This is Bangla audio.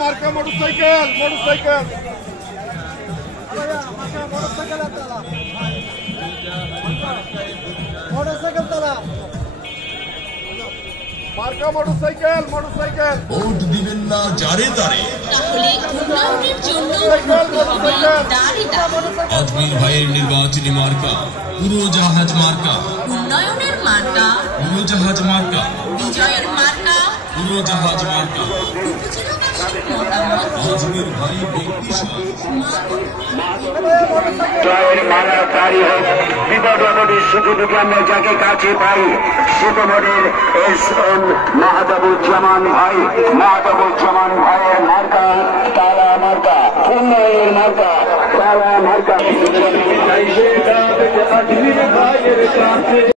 মার্কা মোটরসাইকেল মোটরসাইকেল মোটরসাইকেল তারা মার্কা মোটরসাইকেল মোটরসাইকেল ভোট দিবেন না যারে তারে, তাহলে উন্নয়নের জন্য আজমির ভাইয়ের নির্বাচনী মার্কা উড়োজাহাজ মার্কা, উন্নয়নের মার্কা উড়োজাহাজ মার্কা, বিজয়ের মার্কা উড়োজাহাজ মার্কা। আজমির ভাই ব্যক্তি জয়ের মালা তারি হোক বিপদ আপদের সুখে দুঃখে আমরা যাকে কাছে পাই সুতমনের এস.এম. মাহতাবুজ্জামান ভাই, মাহতাবুজ্জামান ভাইয়ের মার্কা তারা মার্কা, উন্নয়নের মার্কা তারা মার্কা।